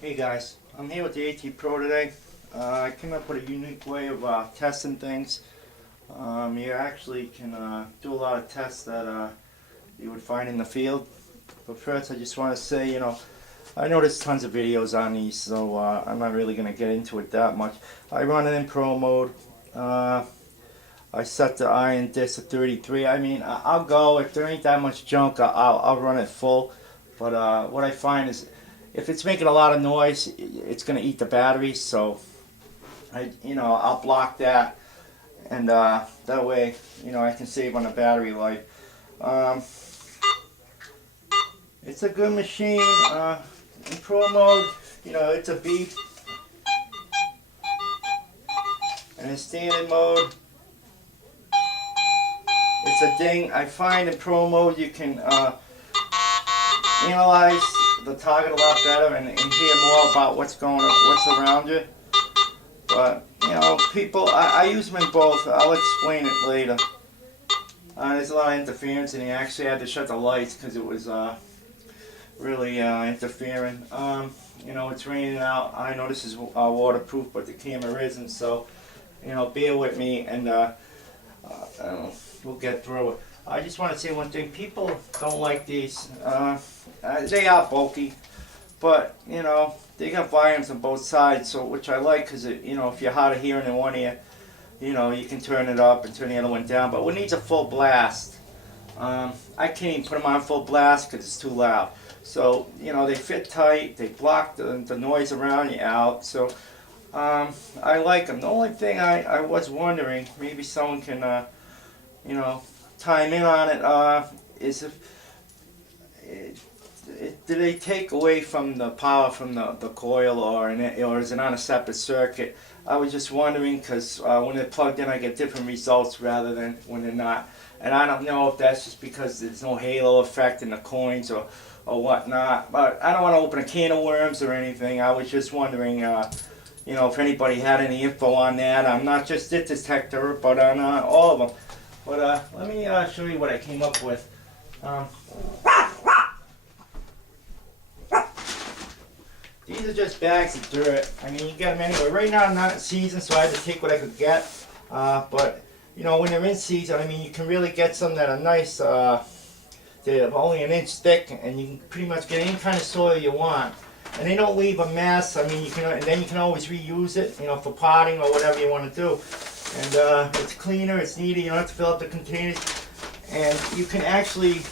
Hey guys, I'm here with the AT Pro today. I came up with a unique way of testing things. You actually can do a lot of tests that you would find in the field. But first I just want to say, I know there's tons of videos on these, so I'm not really going to get into it that much. I run it in Pro mode. I set the iron disc at 33. I mean, I'll go, if there ain't that much junk, I'll run it full. But what I find is, if it's making a lot of noise, it's going to eat the battery, so I'll block that, and that way, I can save on the battery life. It's a good machine. In Pro mode, it's a beep. And in standard mode, it's a ding. I find in Pro mode you can analyze the target a lot better and hear more about what's around you. But people, I use them in both. I'll explain it later. There's a lot of interference, and you actually had to shut the lights because it was really interfering. It's raining out. I know this is waterproof, but the camera isn't. So, bear with me, and we'll get through it. I just want to say one thing. People don't like these. They are bulky, but they got volumes on both sides, so which I like, because if you're hard of hearing in one ear, you can turn it up and turn the other one down. But when it needs a full blast, I can't even put them on full blast because it's too loud. So they fit tight. They block the noise around you out. So I like them. The only thing I was wondering, maybe someone can time in on it, is do they take away from the power from the coil, or is it on a separate circuit? I was just wondering, because when they're plugged in I get different results rather than when they're not. And I don't know if that's just because there's no halo effect in the coins or whatnot. But I don't want to open a can of worms or anything. I was just wondering if anybody had any info on that. I'm not just this detector, but on all of them. But let me show you what I came up with. These are just bags of dirt. I mean, you get them anywhere. Right now I'm not in season, so I had to take what I could get. But when they're in season, I mean, you can really get some that are nice. They're only an inch thick, and you can pretty much get any kind of soil you want. And they don't leave a mess. I mean, and then you can always reuse it, for potting or whatever you want to do. And it's cleaner, it's neater. You don't have to fill up the containers, and you can actually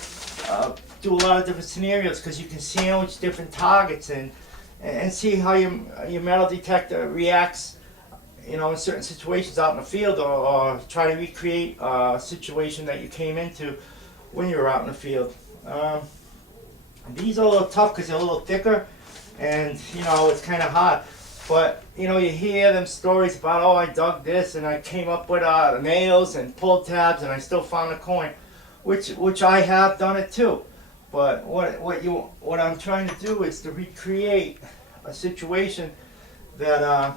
do a lot of different scenarios, because you can sandwich different targets and see how your metal detector reacts, in certain situations out in the field, or try to recreate a situation that you came into when you were out in the field. These are a little tough because they're a little thicker, and it's kind of hard. But you hear them stories about, oh, I dug this and I came up with nails and pull tabs and I still found a coin, which I have done it too. But what I'm trying to do is to recreate a situation that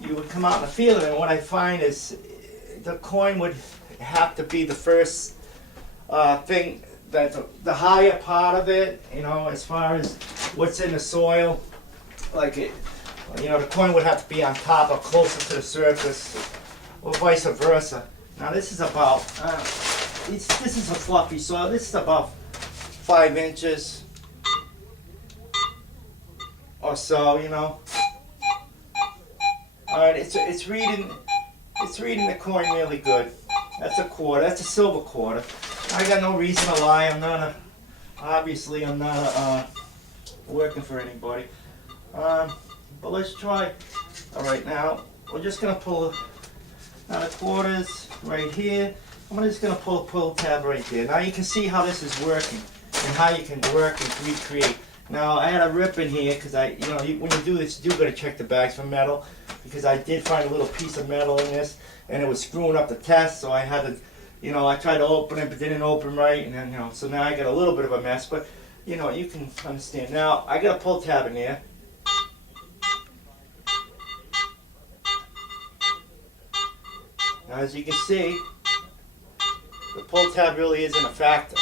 you would come out in the field, and what I find is the coin would have to be the first thing, that the higher part of it, as far as what's in the soil, like the coin would have to be on top or closer to the surface, or vice versa. Now this is about this is a fluffy soil. This is about 5 inches or so, All right, it's reading the coin really good. That's a quarter. That's a silver quarter. I got no reason to lie. Obviously I'm not working for anybody. But let's try. All right, now we're just gonna pull the quarters right here. I'm just gonna pull a pull tab right there. Now you can see how this is working and how you can work and recreate. Now I had a rip in here because when you do this, you do gotta check the bags for metal, because I did find a little piece of metal in this, and it was screwing up the test. So I had to, I tried to open it, but didn't open right, and then so now I got a little bit of a mess. But you can understand. Now I got a pull tab in there. Now, as you can see, the pull tab really isn't a factor.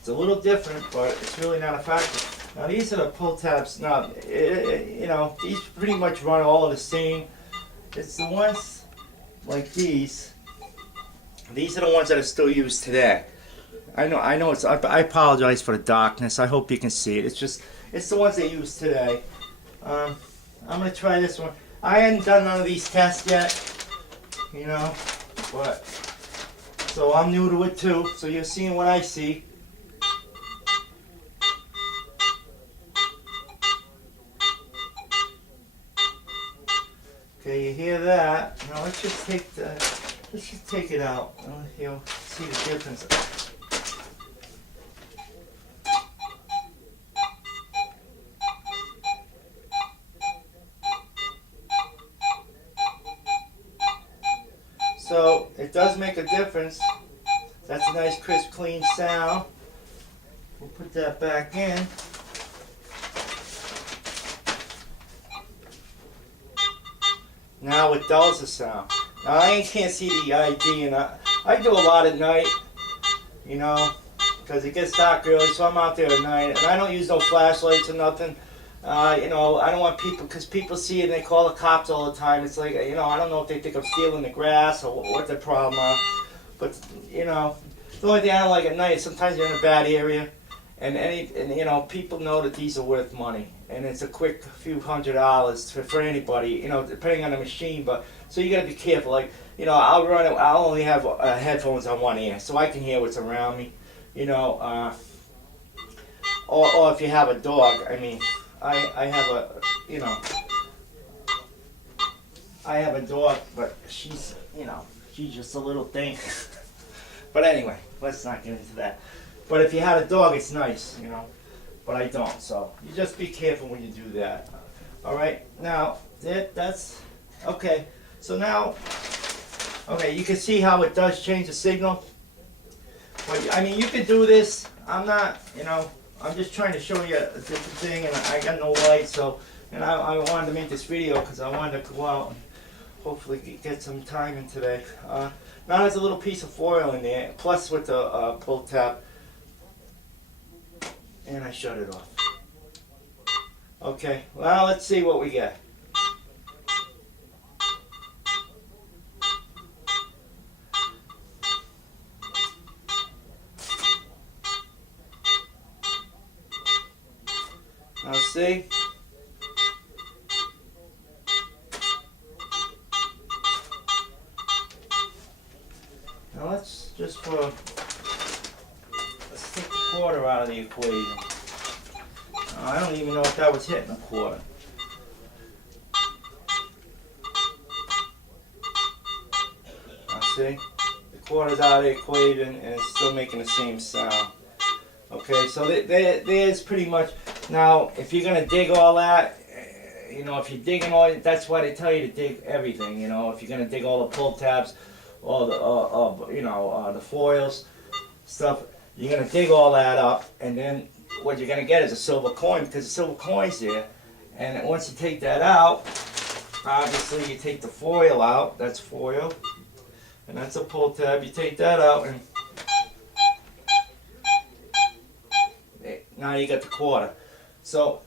It's a little different, but it's really not a factor. Now these are the pull tabs. Now, you know, these pretty much run all the same. It's the ones like these. These are the ones that are still used today. I know. I apologize for the darkness. I hope you can see it. It's the ones they use today. I'm gonna try this one. I hadn't done none of these tests yet, you know, but so I'm new to it too. So you're seeing what I see. Okay, you hear that? Now let's just take it out. You'll see the difference. So it does make a difference. That's a nice crisp clean sound. We'll put that back in. Now it dulls the sound. Now I can't see the ID, and I do a lot at night, you know, because it gets dark early, so I'm out there at night, and I don't use no flashlights or nothing. You know, I don't want people, because people see it and they call the cops all the time. It's like, you know, I don't know if they think I'm stealing the grass or what the problem are. But, you know, the only thing I don't like at night is sometimes you're in a bad area, and you know, people know that these are worth money. And it's a quick few $100s for anybody, you know, depending on the machine. But so you gotta be careful. Like, you know, I'll only have headphones on one ear, so I can hear what's around me. You know, or if you have a dog, I mean, I have a, you know, I have a dog, but she's, you know, she's just a little thing. But anyway, let's not get into that. But if you had a dog, it's nice, you know. But I don't, so you just be careful when you do that. All right, now that's okay. So now, okay, you can see how it does change the signal. But I mean, you could do this. I'm not, you know, I'm just trying to show you a different thing, and I got no light, so, and I wanted to make this video because I wanted to go out and hopefully get some time in today. Now there's a little piece of foil in there, plus with the pull tab. And I shut it off. Okay, well, let's see what we get. Now see? Now let's just let's take the quarter out of the equation. I don't even know if that was hitting a quarter. Now see? The quarter's out of the equation and it's still making the same sound. Okay, so there's pretty much. Now, if you're going to dig all that, you know, if you're digging all, that's why they tell you to dig everything, you know. If you're going to dig all the pull tabs, all the, you know, the foils, stuff, you're going to dig all that up, and then what you're going to get is a silver coin, because the silver coin's there. And once you take that out, obviously you take the foil out, that's foil, and that's a pull tab. You take that out, and now you got the quarter. So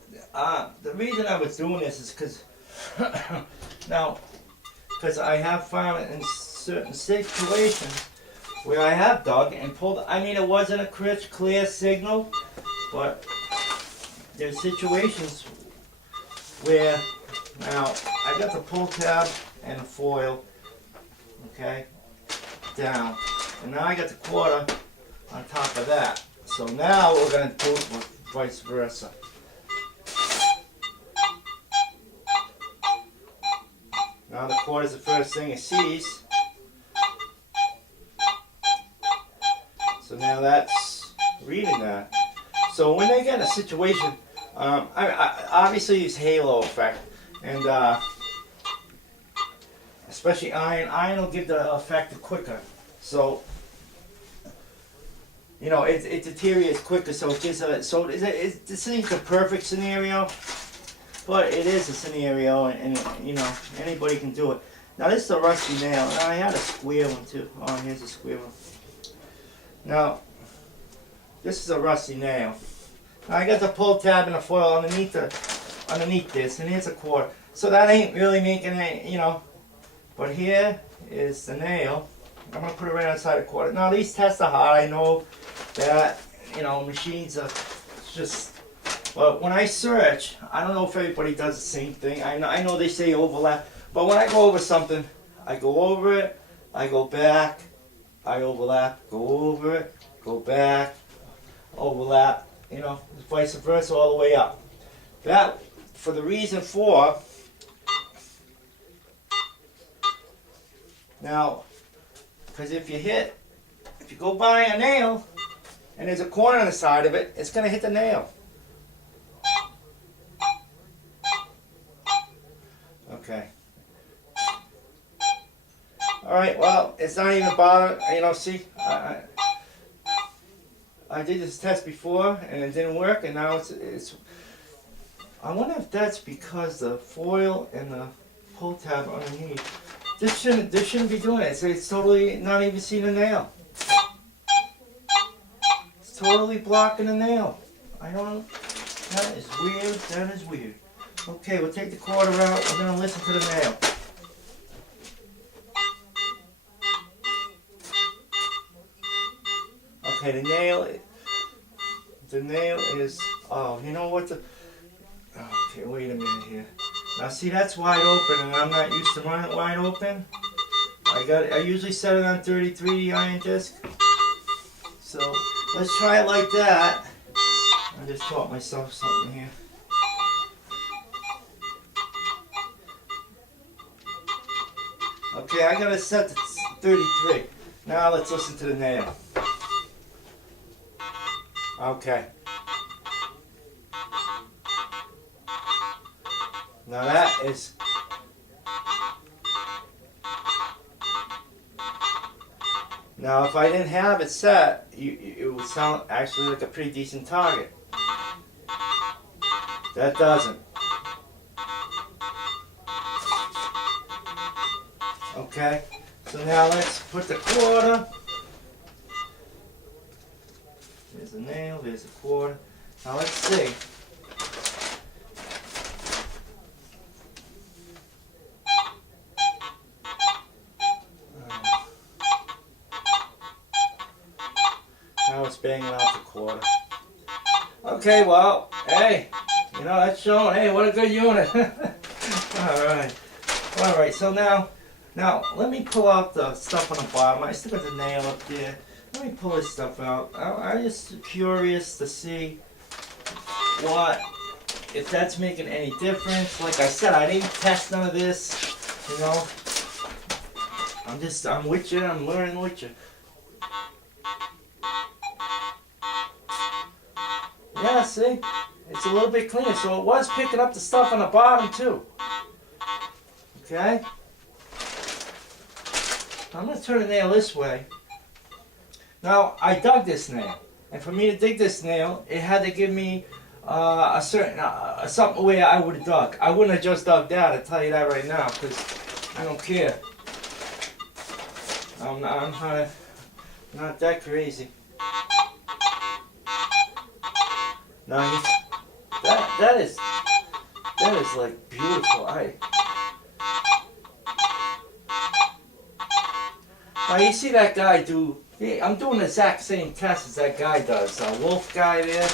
the reason I was doing this is because because I have found in certain situations where I have dug and pulled. I mean, it wasn't a crisp, clear signal, but there's situations where now I got the pull tab and the foil, okay, down, and now I got the quarter on top of that. So now we're going to do it with vice versa. Now the quarter is the first thing it sees. So now that's reading that. So when they get in a situation, I obviously use halo effect, and especially iron will give the effect quicker. So you know, it deteriorates quicker, so it gives a, so this isn't the perfect scenario, but it is a scenario, and you know, anybody can do it. Now this is a rusty nail, and I had a square one too. Oh, here's a square one. Now, this is a rusty nail. I got the pull tab and the foil underneath this, and here's a quarter. So that ain't really making any, you know. But here is the nail. I'm gonna put it right outside the quarter. Now these tests are hard. I know that, you know, machines are just. But when I search, I don't know if everybody does the same thing. I know they say overlap, but when I go over something, I go over it, I go back, I overlap, go over it, go back, overlap. You know, vice versa all the way up. That for the reason for. Now, because if you go by a nail, and there's a corner on the side of it, it's going to hit the nail. Okay. Alright, well, it's not even bothering, you know, see, I did this test before, and it didn't work, and now it's I wonder if that's because the foil and the pull tab underneath. This shouldn't be doing it. It's totally not even seeing a nail. It's totally blocking the nail. I don't. That is weird. That is weird. Okay, we'll take the quarter out. We're gonna listen to the nail. Okay, the nail is. Oh, you know what the. Okay, wait a minute here. Now see, that's wide open, and I'm not used to running it wide open. I usually set it on 33 iron disc. So let's try it like that. I just taught myself something here. Okay, I got it set to 33. Now let's listen to the nail. Okay. Now that is. Now if I didn't have it set, it would sound actually like a pretty decent target. That doesn't. Okay, so now let's put the quarter. There's a nail, there's a quarter. Now let's see. Now it's banging out the quarter. Okay, well, hey, you know, that's showing, hey, what a good unit. Alright, so now let me pull out the stuff on the bottom. I still got the nail up there. Let me pull this stuff out. I'm just curious to see if that's making any difference. Like I said, I didn't test none of this, you know. I'm with you, I'm learning with you. Yeah, see? It's a little bit cleaner. So it was picking up the stuff on the bottom too. Okay? I'm going to turn the nail this way. Now, I dug this nail. And for me to dig this nail, it had to give me a certain, something way I would have dug. I wouldn't have just dug that, I'll tell you that right now, because I don't care. I'm not that crazy. Now, that is like beautiful. Now you see that guy do. I'm doing the exact same test as that guy does. Wolf guy there.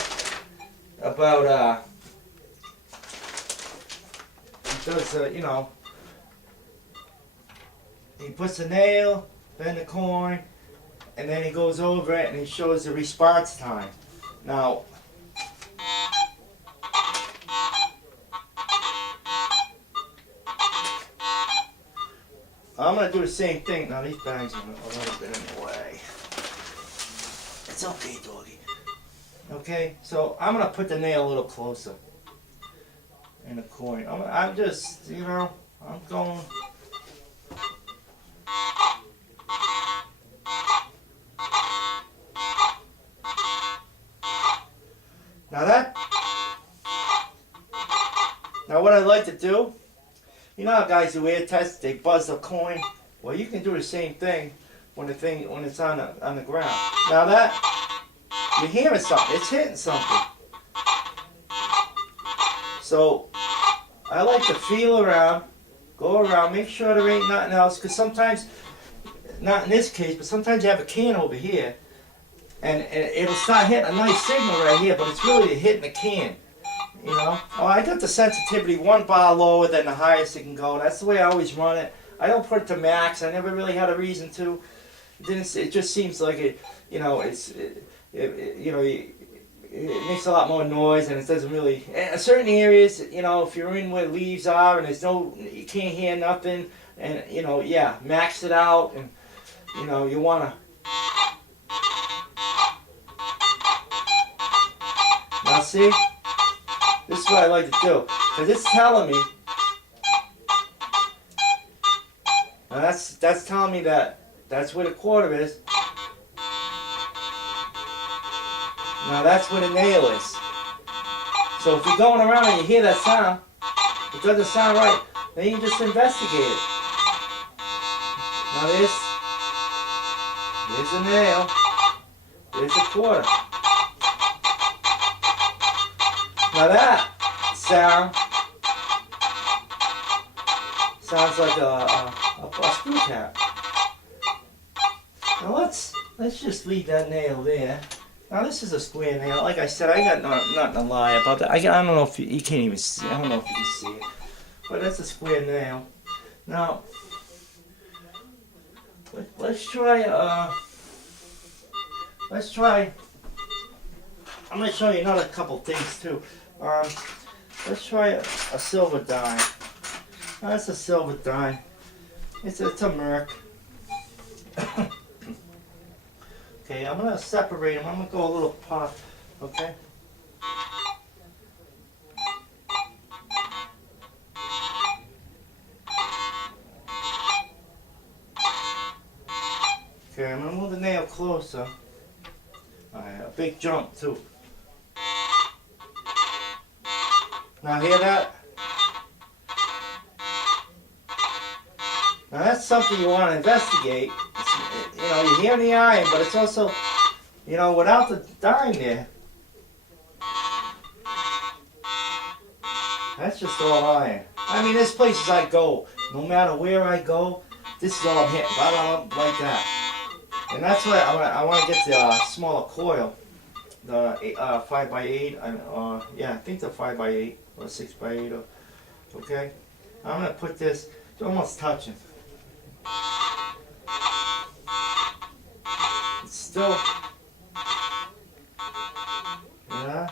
About he does you know. He puts a nail, then the coin, and then he goes over it and he shows the response time. Now. I'm going to do the same thing. Now these bags are a little bit in the way. It's okay, doggy. Okay, so I'm going to put the nail a little closer in the coin. I'm just, you know, I'm going. Now what I like to do, you know how guys do air tests, they buzz the coin? Well, you can do the same thing when it's on the ground. Now that, you're hearing something, it's hitting something. So I like to feel around, go around, make sure there ain't nothing else, because sometimes, not in this case, but sometimes you have a can over here, and it'll start hitting a nice signal right here, but it's really hitting the can. You know? Oh, I got the sensitivity 1 bar lower than the highest it can go. That's the way I always run it. I don't put it to max. I never really had a reason to. It just seems like it, you know, it makes a lot more noise, and it doesn't really. In certain areas, you know, if you're in where leaves are and you can't hear nothing, and you know, yeah, max it out, and you know, you wanna. Now see, this is what I like to do, because it's telling me. Now that's telling me that that's where the quarter is. Now that's where the nail is. So if you're going around and you hear that sound, it doesn't sound right, then you just investigate it. Now there's a nail, there's a quarter. Now that sounds like a screw cap. Now let's just leave that nail there. Now this is a square nail. Like I said, I got nothing to lie about that. I don't know if you can't even see. I don't know if you can see it, but that's a square nail. Now let's try. I'm gonna show you another couple things too. Let's try a silver dime. Now, that's a silver dime. It's a Merc. Okay, I'm gonna separate them. I'm gonna go a little pop. Okay. Okay, I'm gonna move the nail closer. Alright, a big jump too. Now hear that? Now that's something you want to investigate. You know, you're hearing the iron, but it's also, you know, without the dime there, that's just all iron. I mean, there's places I go, no matter where I go, this is all I'm hitting, blah, blah, blah, like that. And that's why I want to get the smaller coil, the 5x8, yeah, I think the 5x8 or 6x8, okay? I'm going to put this, it's almost touching. It's still, yeah.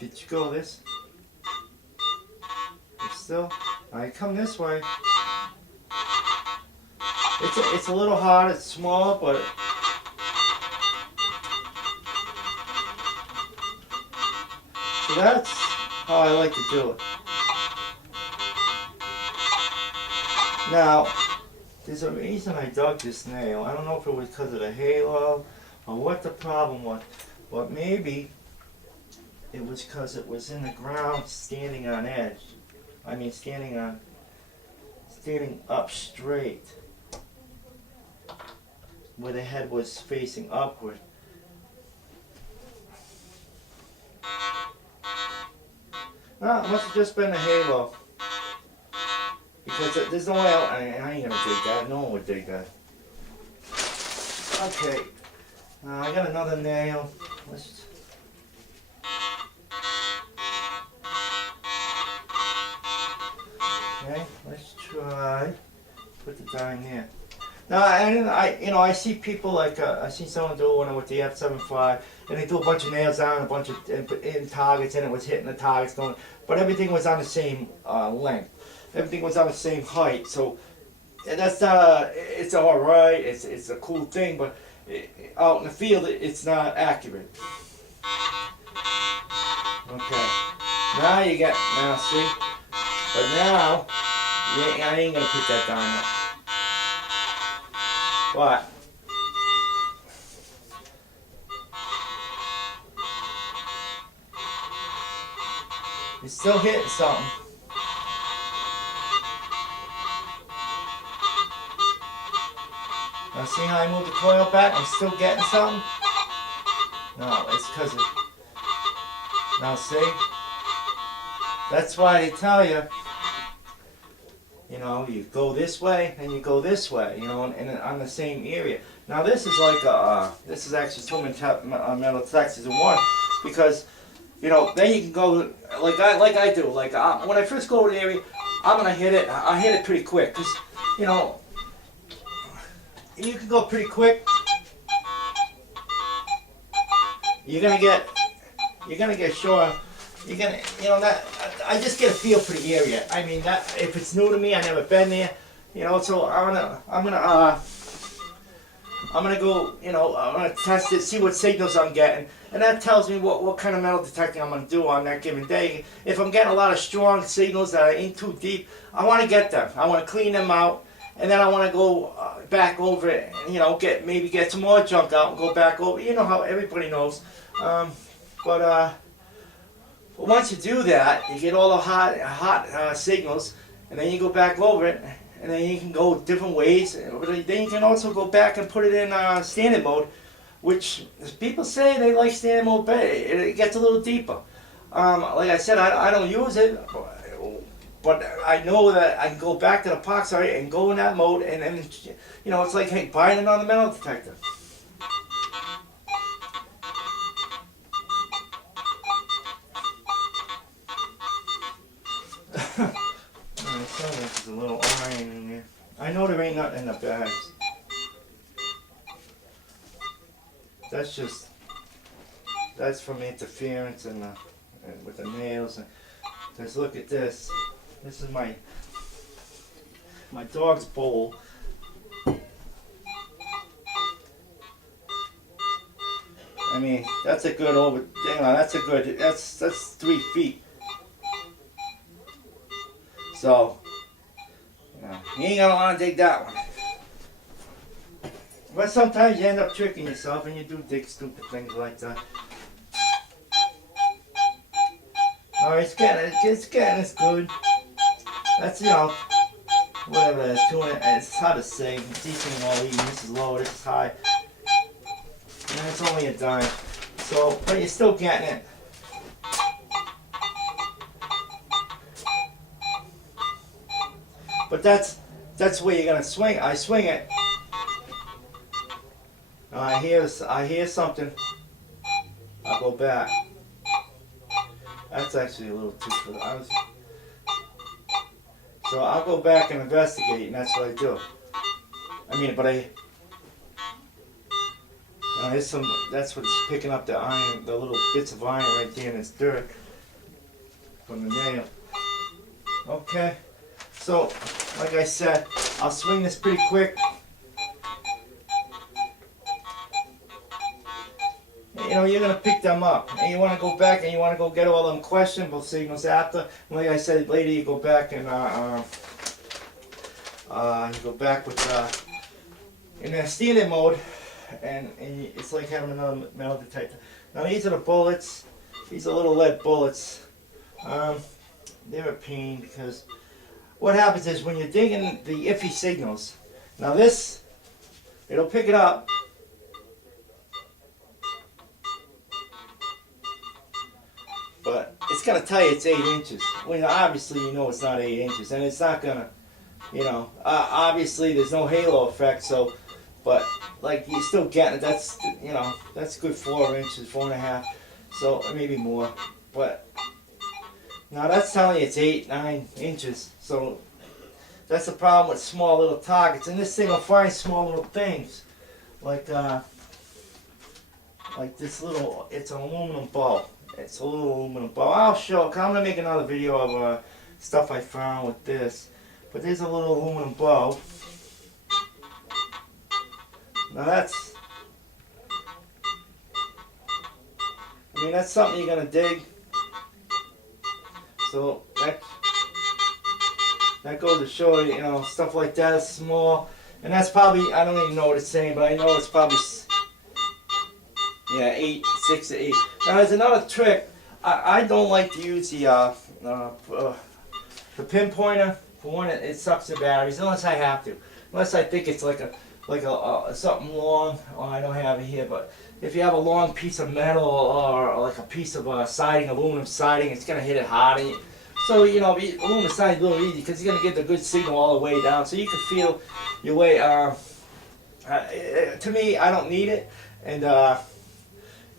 If you go this, it's still, I come this way. It's a little hard, it's small, but so that's how I like to do it. Now, there's a reason I dug this nail. I don't know if it was because of the halo or what the problem was, but maybe it was because it was in the ground standing on edge. I mean standing up straight, where the head was facing upward. No, it must have just been the halo. Because there's no way I ain't gonna dig that. No one would dig that. Okay. I got another nail. Okay, let's try. Put the dime there. Now, I see people like I see someone do one with the F75, and they do a bunch of nails down, a bunch of in targets, and it was hitting the targets going, but everything was on the same length. Everything was on the same height, so that's it's all right. It's a cool thing, but out in the field, it's not accurate. Okay, now you got see, but now I ain't gonna pick that dime up. But you're still hitting something. Now see how I move the coil back? I'm still getting something? No, it's because Now see, that's why they tell you, you know, you go this way and you go this way, you know, and on the same area. Now this is like this is actually two metal detectors in one, because, you know, then you can go like I do. Like when I first go to the area, I'm gonna hit it. I hit it pretty quick, cause, you know, you can go pretty quick. You're gonna get sure. You're gonna, you know, that I just get a feel for the area. I mean, that if it's new to me, I never been there, you know. So I'm gonna go, you know, I'm gonna test it, see what signals I'm getting, and that tells me what kind of metal detecting I'm gonna do on that given day. If I'm getting a lot of strong signals that are in too deep, I want to get them. I want to clean them out, and then I want to go back over it, and, you know, maybe get some more junk out and go back over. You know how everybody knows, but once you do that, you get all the hot signals, and then you go back over it, and then you can go different ways. Then you can also go back and put it in standard mode, which people say they like standard mode better. It gets a little deeper. Like I said, I don't use it, but I know that I can go back to the box area and go in that mode, and then, you know, it's like, hey, buying it on the metal detector. There's a little iron in there. I know there ain't nothing in the bags. That's from interference and with the nails. Because look at this. This is my dog's bowl. I mean, that's a good that's 3 feet. So, you know, you ain't gonna want to dig that one. But sometimes you end up tricking yourself and you do dig stupid things like that. Alright, it's good. That's, you know, whatever that is, it's hard to say. Decent all even. This is low, this is high. And it's only a dime. So, but you're still getting it. But that's where you're gonna swing. I swing it. I hear something. I'll go back. That's actually a little too far. So I'll go back and investigate, and that's what I do. I mean, but here's some. That's what's picking up the iron, the little bits of iron right there in this dirt from the nail. Okay. So, like I said, I'll swing this pretty quick. You know, you're going to pick them up. And you want to go back and you want to go get all them questionable signals after. And like I said, later you go back and you go back with in the standard mode, and it's like having another metal detector. Now these are the bullets. These are little lead bullets. They're a pain because what happens is when you're digging the iffy signals, now this, it'll pick it up, but it's going to tell you it's 8 inches. Well, obviously you know it's not 8 inches, and it's not going to, you know, obviously there's no halo effect, so, but like you're still getting it. That's, you know, that's good 4 inches, 4.5, so maybe more, but now that's telling you it's 8, 9 inches. So that's the problem with small little targets. And this thing will find small little things. Like this little, it's an aluminum bowl. It's a little aluminum bowl. I'll show, I'm going to make another video of stuff I found with this. But there's a little aluminum bowl. Now that's, I mean, that's something you're going to dig. So that goes to show you, you know, stuff like that is small, and that's probably, I don't even know what it's saying, but I know it's probably, yeah, 6 to 8. Now there's another trick. I don't like to use the pinpointer. For one, it sucks the batteries, unless I have to. Unless I think it's like like something long. Oh, I don't have it here, but if you have a long piece of metal or like a piece of siding, aluminum siding, it's gonna hit it hard. So aluminum siding is a little easy because it's gonna get the good signal all the way down, so you can feel your way. To me, I don't need it, and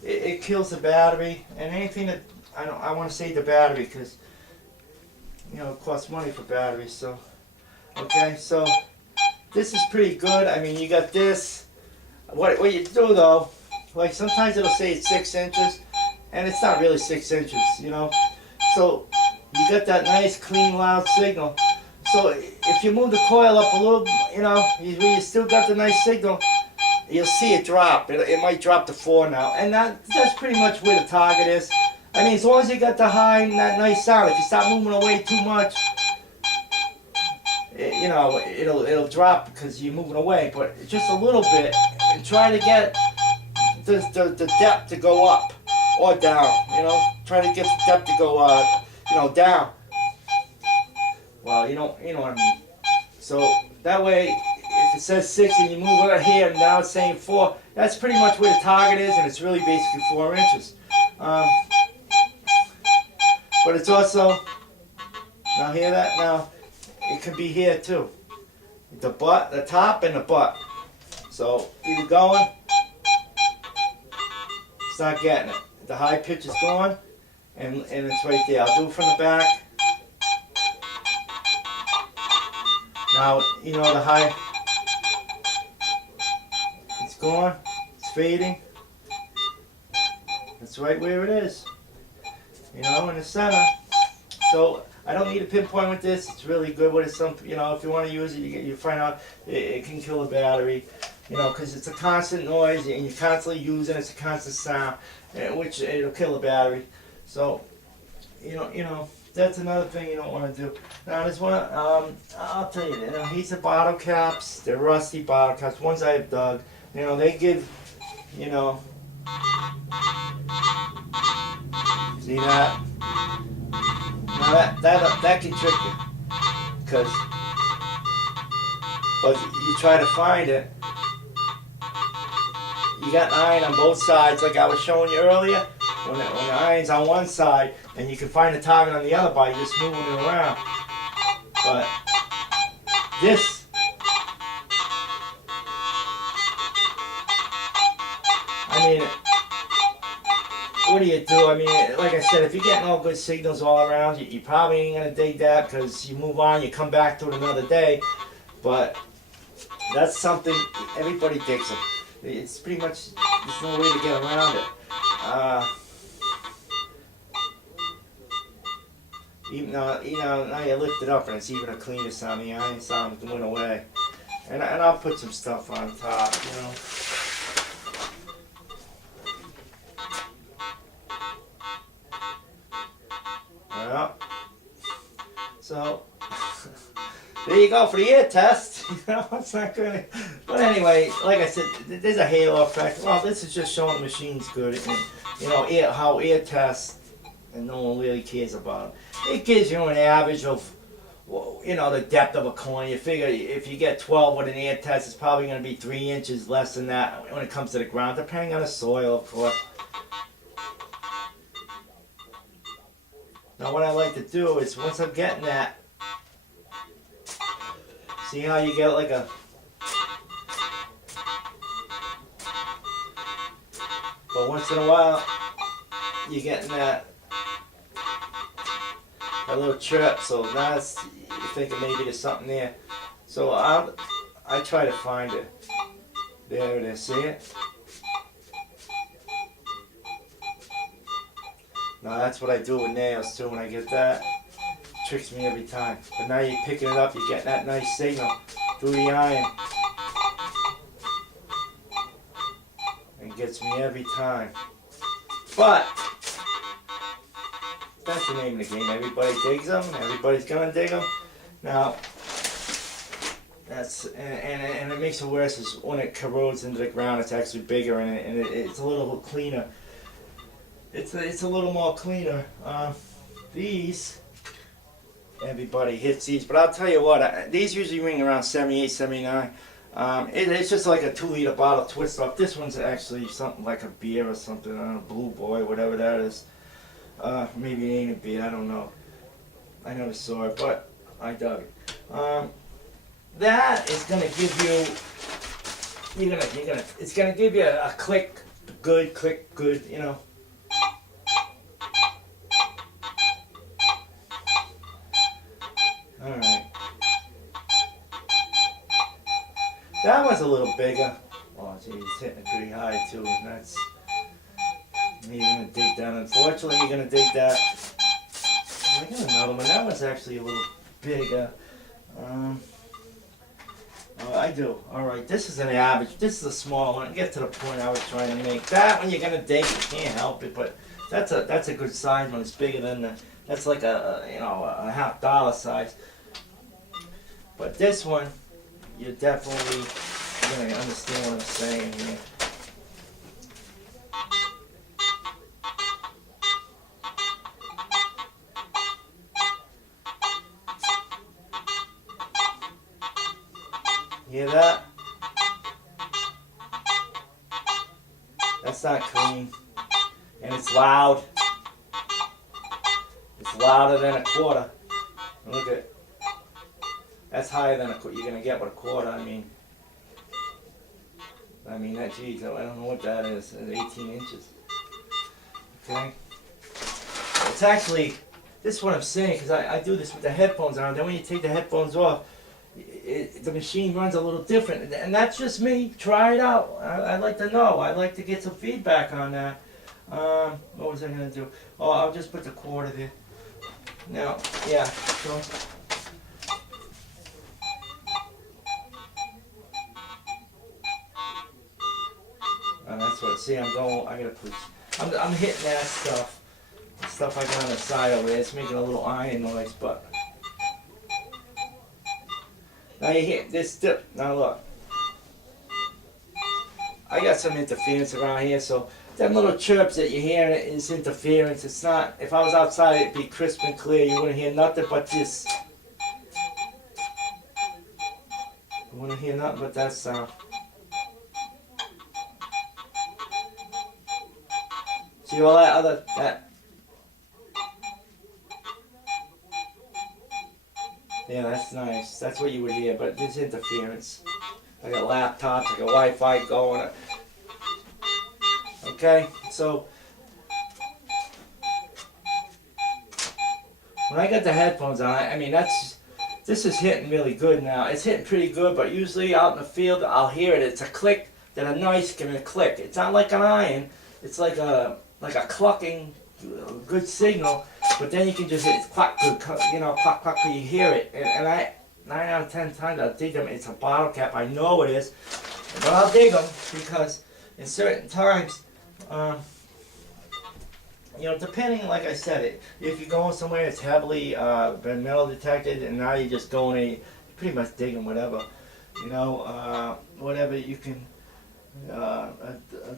it kills the battery. And anything that I want to save the battery because it costs money for batteries. So okay, so this is pretty good. I mean, you got this. What you do though, like sometimes it'll say it's 6 inches, and it's not really 6 inches, So you got that nice, clean, loud signal. So if you move the coil up a little, you still got the nice signal, you'll see it drop. It might drop to 4 now, and that's pretty much where the target is. I mean, as long as you got the high and that nice sound, if you start moving away too much, it'll drop because you're moving away, but just a little bit, and try to get the depth to go up or down. Try to get the depth to go down. Well, you know what I mean. So that way, if it says 6 and you move it here and now it's saying 4, that's pretty much where the target is, and it's really basically 4 inches. But it's also, now hear that? Now, it can be here too. The top and the butt. So either going, it's not getting it. The high pitch is gone, and it's right there. I'll do it from the back. Now, the high, it's gone, it's fading. It's right where it is, in the center. So I don't need a pinpoint with this. It's really good with it. If you want to use it, you find out it can kill the battery, because it's a constant noise and you're constantly using it. It's a constant sound, which it'll kill the battery. So, that's another thing you don't want to do. Now there's one, I'll tell you, these are bottle caps. They're rusty bottle caps. Ones I have dug. They give, see that? Now that can trick you, but you try to find it. You got iron on both sides, like I was showing you earlier. When the iron's on one side, and you can find the target on the other by just moving it around. But this, I mean, what do you do? I mean, like I said, if you're getting all good signals all around, you probably ain't going to dig that because you move on, you come back to it another day. But that's something, everybody digs them. It's pretty much, there's no way to get around it. Even now you lift it up and it's even a cleaner sound. The iron sound went away. And I'll put some stuff on top, Well, so there you go for the ear test. It's not good. But anyway, like I said, there's a halo effect. Well, this is just showing the machine's good. And, how ear tests, and no one really cares about it. It gives you an average of, the depth of a coin. You figure if you get 12 with an ear test, it's probably going to be 3 inches less than that when it comes to the ground, depending on the soil, of course. Now what I like to do is, once I'm getting that, see how you get like a, but once in a while, you're getting that little chirp, so now you're thinking maybe there's something there. So I try to find it. There it is, see it? Now that's what I do with nails too. When I get that, it tricks me every time. But now you're picking it up, you're getting that nice signal through the iron. It gets me every time. But that's the name of the game. Everybody digs them. Everybody's gonna dig them. Now, and it makes it worse is when it corrodes into the ground. It's actually bigger and it's a little cleaner. It's a little more cleaner. These, everybody hits these, but I'll tell you what. These usually ring around 78, 79. It's just like a 2 liter bottle twist off. This one's actually something like a beer or something. I don't know, Blue Boy, whatever that is. Maybe it ain't a beer. I don't know. I never saw it, but I dug it. That is gonna give you. It's gonna give you a click good. You know. All right. That one's a little bigger. Oh, gee, it's hitting it pretty high too. And that's. You're gonna dig that. Unfortunately, you're gonna dig that. I got another one. That one's actually a little bigger. Oh, I do. All right. This is an average. This is a small one. Get to the point I was trying to make. That one you're gonna dig. You can't help it. But that's a good size one. It's bigger than the. That's like a $50 size. But this one, you're definitely gonna understand what I'm saying here. Hear that? That's not clean. And it's loud. It's louder than a quarter. And look at it. That's higher than you're going to get with a quarter. I mean, that, geez, I don't know what that is. It's 18 inches. Okay? It's actually, this is what I'm saying, because I do this with the headphones on. Then when you take the headphones off, the machine runs a little different, and that's just me. Try it out. I'd like to know. I'd like to get some feedback on that. What was I going to do? Oh, I'll just put the quarter there. Now, yeah, so. That's what, see, I gotta put, I'm hitting that stuff. The stuff I got on the side over there. It's making a little iron noise, but. Now you hear this dip. Now look, I got some interference around here, so them little chirps that you hear is interference. It's not. If I was outside, it'd be crisp and clear. You wouldn't hear nothing but this. You wouldn't hear nothing but that sound. See all that. Yeah, that's nice. That's what you would hear, but there's interference. I got laptops, I got Wi-Fi going. Okay, so when I got the headphones on, I mean this is hitting really good now. It's hitting pretty good, but usually out in the field I'll hear it. It's a click, then a nice kind of click. It's not like an iron. It's like a clucking, good signal. But then you can just hit quack, quack, quack, you hear it. And I, 9 out of 10 times, I'll dig them. It's a bottle cap. I know it is. But I'll dig them because in certain times, depending, like I said, if you're going somewhere that's heavily been metal detected and now you're just going, you're pretty much digging whatever, whatever you can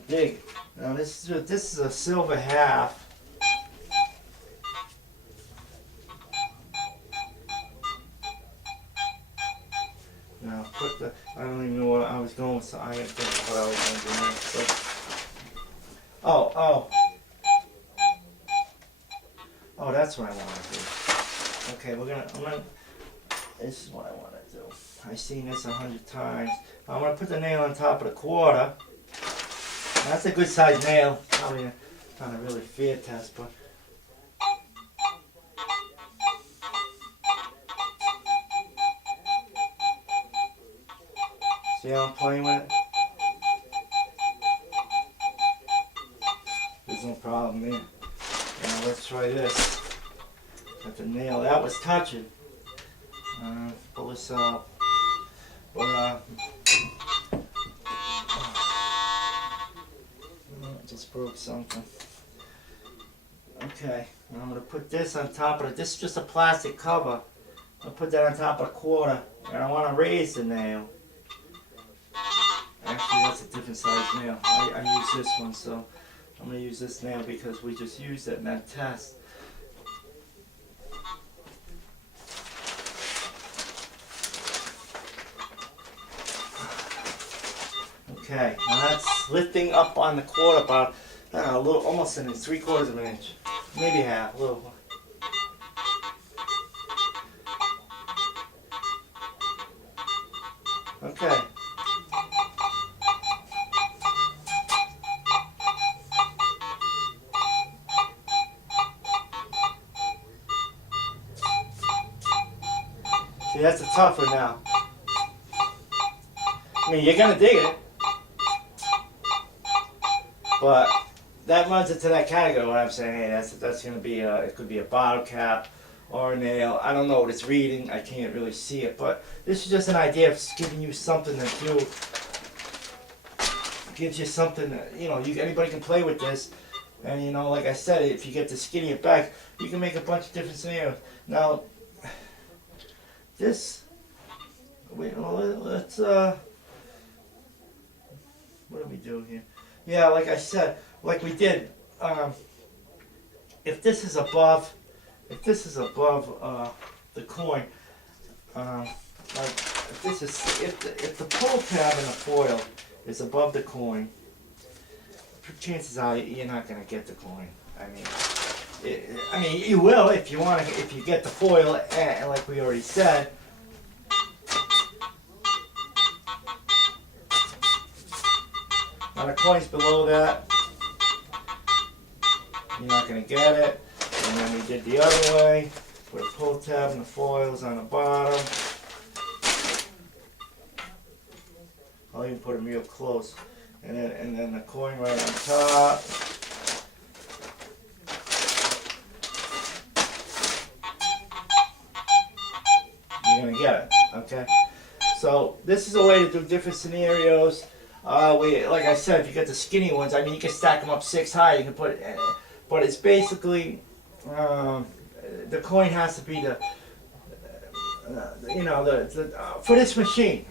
dig. Now this is a silver half. Now I don't even know what I was going with, so I didn't think what I was going to do next. But, oh, that's what I want to do. Okay, this is what I want to do. I've seen this 100 times. I'm going to put the nail on top of the quarter. That's a good size nail. Probably not a really fair test, but. See how I'm playing with it? There's no problem there. Now let's try this. Got the nail. That was touching. Pull this out. But I just broke something. Okay, now I'm going to put this on top of it. This is just a plastic cover. I'll put that on top of the quarter. And I want to raise the nail. Actually, that's a different size nail. I use this one, so I'm going to use this nail because we just used it in that test. Okay, now that's lifting up on the quarter about, I don't know, a little, almost an inch, 3/4 of an inch. Maybe half, a little. Okay. See, that's a tough one now. I mean, you're gonna dig it, but that runs into that category. What I'm saying, hey, that's gonna be it could be a bottle cap or a nail. I don't know what it's reading. I can't really see it, but this is just an idea of giving you something that gives you something that, you know, anybody can play with this. And you know, like I said, if you get the skinnier back, you can make a bunch of different scenarios. Now, this, let's what do we do here? Yeah, like I said, like we did. If this is above the coin, like if the pull tab in the foil is above the coin, chances are you're not gonna get the coin. I mean, you will if you want to. If you get the foil, and like we already said. Now the coin's below that, you're not going to get it. And then we did the other way, put a pull tab and the foils on the bottom. I'll even put them real close. And then the coin right on top. You're going to get it, okay? So this is a way to do different scenarios. Like I said, if you get the skinny ones, I mean, you can stack them up 6 high. You can put, but it's basically the coin has to be for this machine.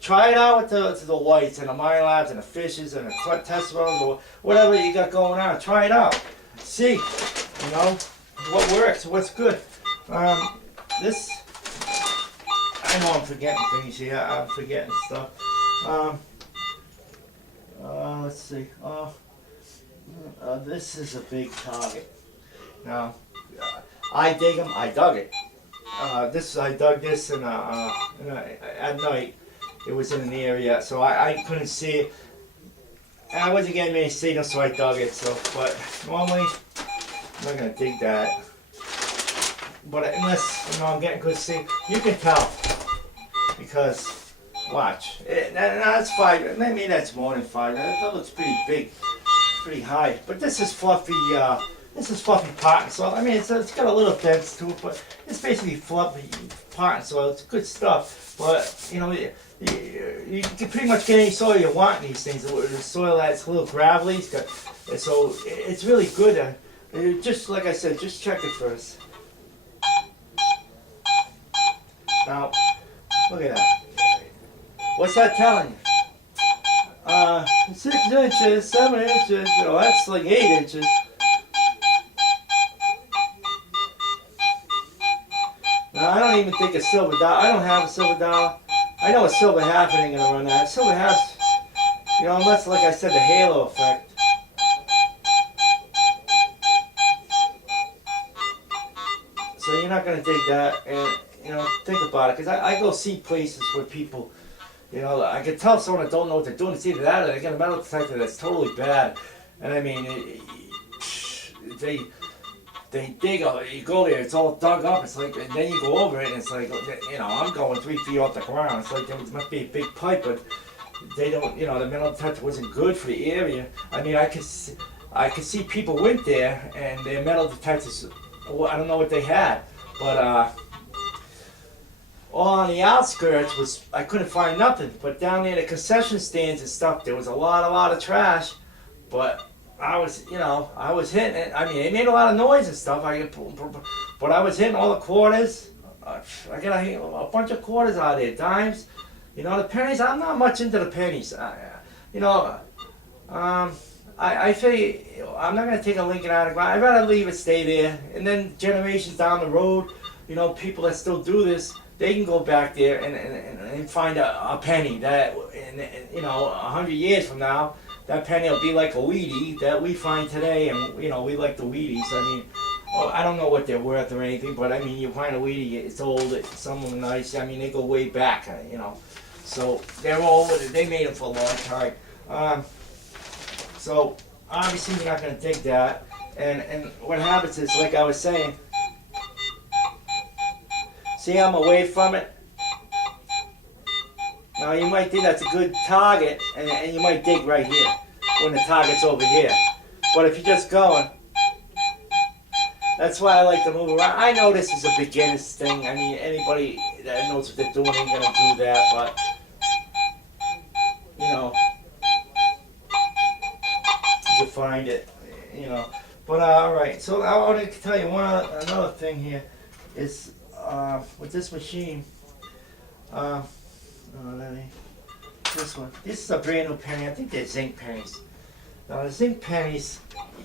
Try it out with the whites and the Mind Labs and the fishes and the test runs or whatever you got going on. Try it out. See, you know, what works, what's good. This, I know I'm forgetting things here. I'm forgetting stuff. Let's see. This is a big target. Now, I dig them. I dug it. I dug this at night. It was in an area, so I couldn't see it. And I wasn't getting any signal, so I dug it. So, but normally I'm not gonna dig that. But unless I'm getting good signal, you can tell because. Watch. That's 5. Maybe that's more than 5. That looks pretty big, pretty high. But this is fluffy. This is fluffy pot soil. I mean, it's got a little dents to it, but it's basically fluffy pot soil. It's good stuff. But you know, you can pretty much get any soil you want in these things. The soil that's a little gravelly. So it's really good. Just like I said, just check it first. Now, look at that. What's that telling you? 6 inches, 7 inches, oh, that's like 8 inches. Now, I don't even think a silver dollar, I don't have a silver dollar. I know a silver half ain't gonna run that. Silver half's, you know, unless, like I said, the halo effect. So you're not gonna dig that, and, you know, think about it, because I go see places where people, you know, I can tell someone that don't know what they're doing. It's either that or they got a metal detector that's totally bad. And I mean, they dig, you go there, it's all dug up. It's like, and then you go over it, and it's like, you know, I'm going 3 feet off the ground. It's like there must be a big pipe, but they don't, you know, the metal detector wasn't good for the area. I mean, I could see people went there, and their metal detectors, I don't know what they had, but all on the outskirts I couldn't find nothing. But down near the concession stands and stuff, there was a lot of trash. But I was hitting it. I mean, it made a lot of noise and stuff. But I was hitting all the quarters. I got a bunch of quarters out there, dimes. You know, the pennies. I'm not much into the pennies. You know, I figure I'm not gonna take a Lincoln out of the ground. I'd rather leave it stay there, and then generations down the road, you know, people that still do this, they can go back there and find a penny and you know, 100 years from now, that penny will be like a Wheatie that we find today, and you know, we like the Wheaties. I mean, well, I don't know what they're worth or anything, but I mean, you find a Wheatie, it's old, some of them nice. I mean, they go way back, you know. So they're old. They made them for a long time. So obviously, you're not going to dig that. And what happens is, like I was saying, see, I'm away from it. Now you might think that's a good target, and you might dig right here when the target's over here. But if you're just going, that's why I like to move around. I know this is a beginner's thing. I mean, anybody that knows what they're doing ain't gonna do that. But you know, you find it. You know. But all right. So I want to tell you another thing here is with this machine. This one. This is a brand new penny. I think they're zinc pennies. Now the zinc pennies,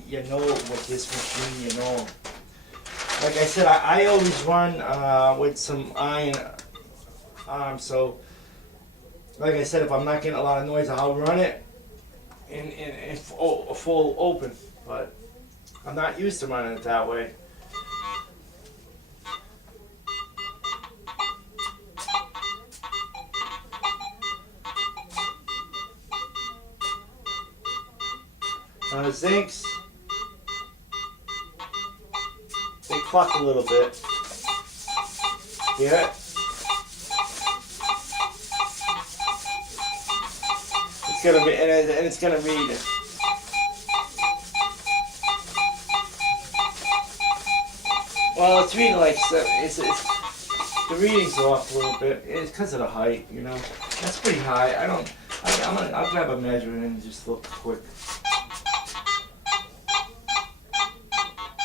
you know, with this machine, you know. Like I said, I always run with some iron. So, like I said, if I'm not getting a lot of noise, I'll run it in full open. But I'm not used to running it that way. The zincs, they cluck a little bit. Hear it? It's gonna be, and it's gonna read it. Well, it's reading like it's the reading's off a little bit. It's because of the height, you know. That's pretty high. I'll grab a measure and just look quick.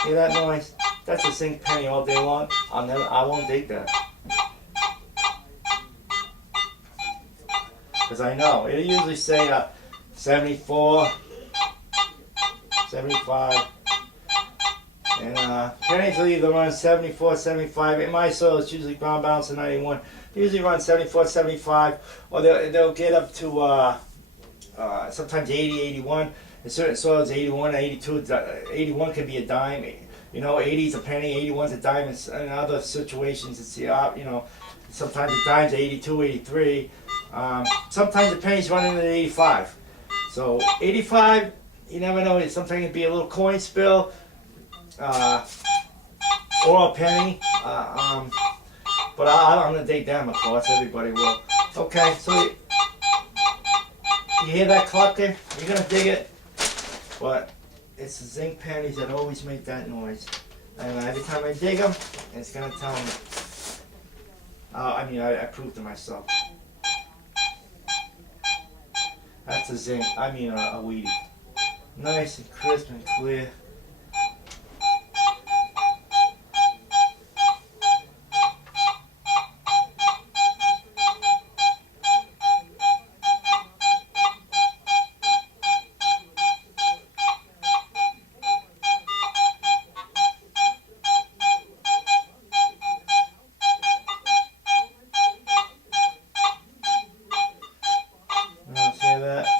Hear that noise? That's a zinc penny all day long. I won't dig that. Because I know. It'll usually say 74, 75. And pennies will either run 74, 75. In my soil, it's usually ground balance of 91. They usually run 74, 75. Or they'll get up to sometimes 80, 81. In certain soils, 81, 82, 81 can be a dime. You know, 80 is a penny, 81 is a dime. In other situations, it's you know, sometimes the dime's 82, 83. Sometimes the pennies run into 85. So 85, you never know. Sometimes it'd be a little coin spill, or a penny. But I'm gonna dig them, of course. Everybody will. Okay, so you hear that clucking? You're gonna dig it. But it's the zinc pennies that always make that noise. And every time I dig them, it's going to tell me. I proved to myself. That's a zinc, a Wheatie. Nice and crisp and clear.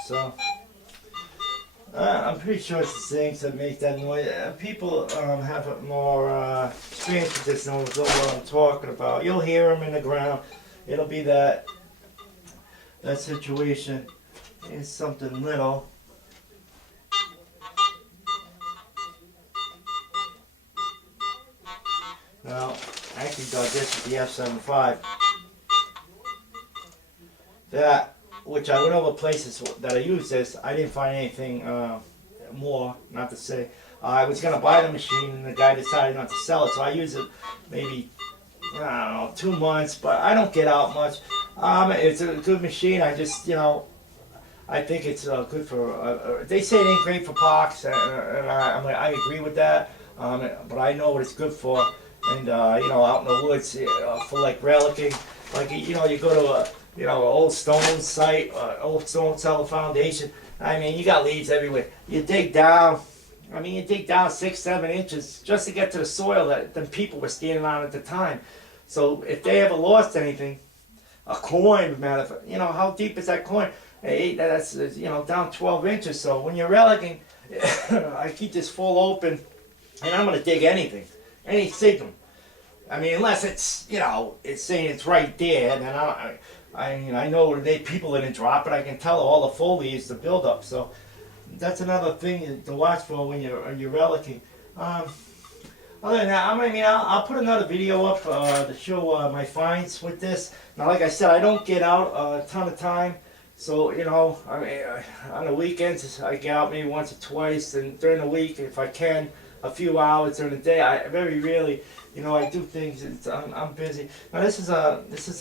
So, I'm pretty sure it's the zincs that make that noise. People have more experience with this, know what I'm talking about. You'll hear them in the ground. It'll be that situation. It's something little. Now, I actually dug this with the F75. That, which I went over places that I used this, I didn't find anything more, not to say. I was going to buy the machine and the guy decided not to sell it, so I used it maybe, I don't know, 2 months, but I don't get out much. It's a good machine. I just, I think it's good for, they say it ain't great for parks, and I agree with that, but I know what it's good for. And, out in the woods, for like relicking, like, you go to a, an old stone site, old stone cellar foundation. I mean, you got leaves everywhere. You dig down, 6, 7 inches just to get to the soil that the people were standing on at the time. So if they ever lost anything, a coin, matter of, how deep is that coin? that's down 12 inches. So when you're relicking, I keep this full open, and I'm gonna dig anything, any signal. I mean, unless it's saying it's right there, then I know people didn't drop it. I can tell all the foliage, the buildup. So that's another thing to watch for when you're relicking. Other than that, I'll put another video up to show my finds with this. Now, like I said, I don't get out a ton of time. So, on the weekends, I get out maybe once or twice. And during the week, if I can, a few hours during the day. I very rarely, I do things. I'm busy. Now, this is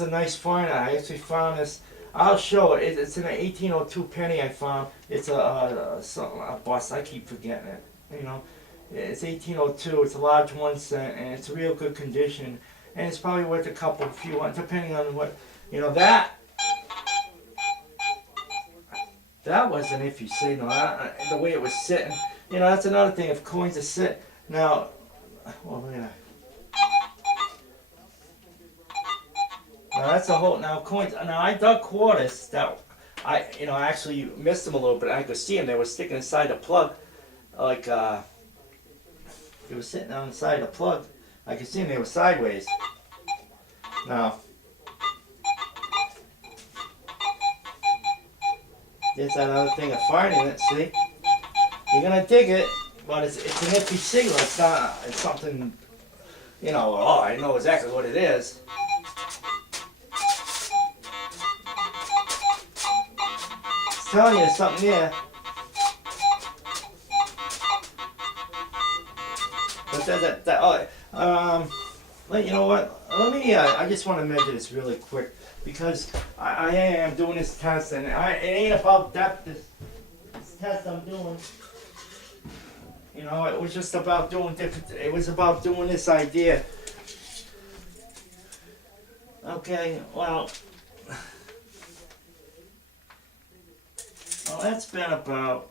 a nice find. I actually found this. I'll show it. It's in an 1802 penny I found. It's a bust. I keep forgetting it, It's 1802. It's a large 1 cent, and it's real good condition. And it's probably worth a few, depending on what, that was an iffy signal. The way it was sitting, that's another thing. If coins are sit now, well, look at that. Now that's a whole. Now coins. Now I dug quarters that I actually missed them a little bit. I could see them. They were sticking inside the plug, like they were sitting on the side of the plug. I could see them. They were sideways. Now. There's that other thing of finding it, see? You're gonna dig it, but it's an iffy signal. It's something, I know exactly what it is. It's telling you there's something there. But you know what? Let me, I just want to measure this really quick. Because I am doing this test, and it ain't about depth. This test I'm doing, it was just about doing different. It was about doing this idea. Okay, well, that's been about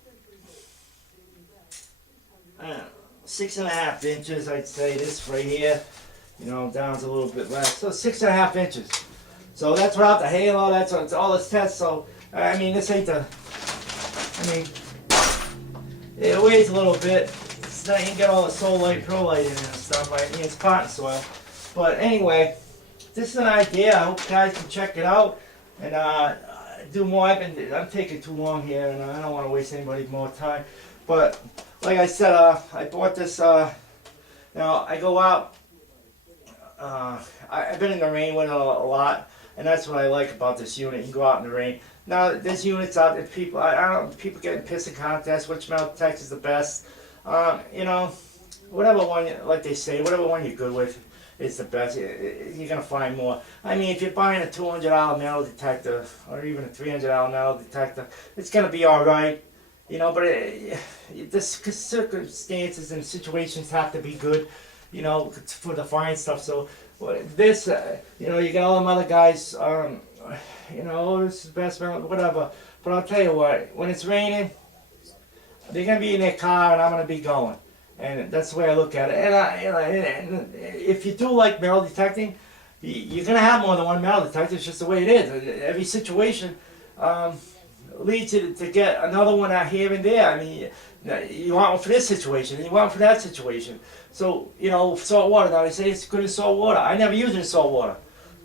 6.5 inches, I'd say. This right here, down's a little bit less, so 6.5 inches. So that's without the halo, that's all this test. So, this ain't it weighs a little bit. It's not, you can get all the Solite, Prolite in it and stuff. It's cotton soil. But anyway, this is an idea. I hope you guys can check it out and do more. I'm taking too long here, and I don't want to waste anybody's more time. But like I said, I bought this. Now I go out. I've been in the rain with it a lot. And that's what I like about this unit. You can go out in the rain. Now, there's units out there, people, I don't know, people getting pissed in contests, which metal detector is the best. Whatever one, like they say, whatever one you're good with is the best. You're going to find more. If you're buying a $200 metal detector, or even a $300 metal detector, it's going to be all right. But the circumstances and situations have to be good, for the fine stuff. So, this, you get all them other guys, this is best, whatever. But I'll tell you what, when it's raining, they're going to be in their car and I'm going to be going. And that's the way I look at it. And if you do like metal detecting, you're going to have more than one metal detector. It's just the way it is. Every situation leads you to get another one out here and there. You want one for this situation, and you want one for that situation. So, salt water, now they say it's good in salt water. I never use it in salt water.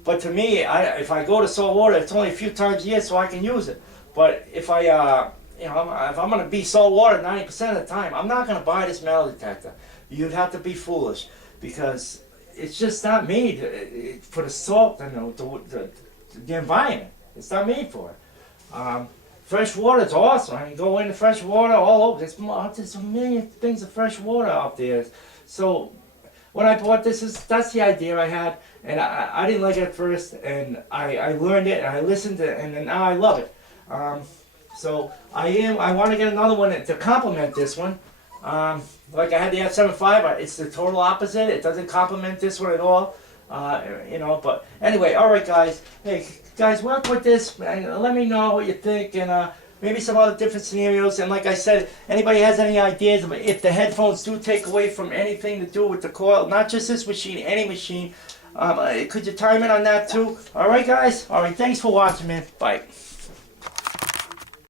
But to me, if I go to salt water, it's only a few times a year so I can use it. But if if I'm going to be salt water 90% of the time, I'm not going to buy this metal detector. You'd have to be foolish, because it's just not made for the salt and the environment. It's not made for it. Fresh water is awesome. You go into fresh water all over. There's a million things of fresh water out there. So when I bought this, that's the idea I had, and I didn't like it at first, and I learned it, and I listened to it, and now I love it. So I want to get another one to complement this one. Like I had the F75, it's the total opposite. It doesn't complement this one at all. But anyway, all right, guys. Hey, guys, work with this. Let me know what you think, and maybe some other different scenarios. And like I said, anybody has any ideas of if the headphones do take away from anything to do with the coil, not just this machine, any machine, could you time in on that too? All right, guys. All right, thanks for watching, man. Bye.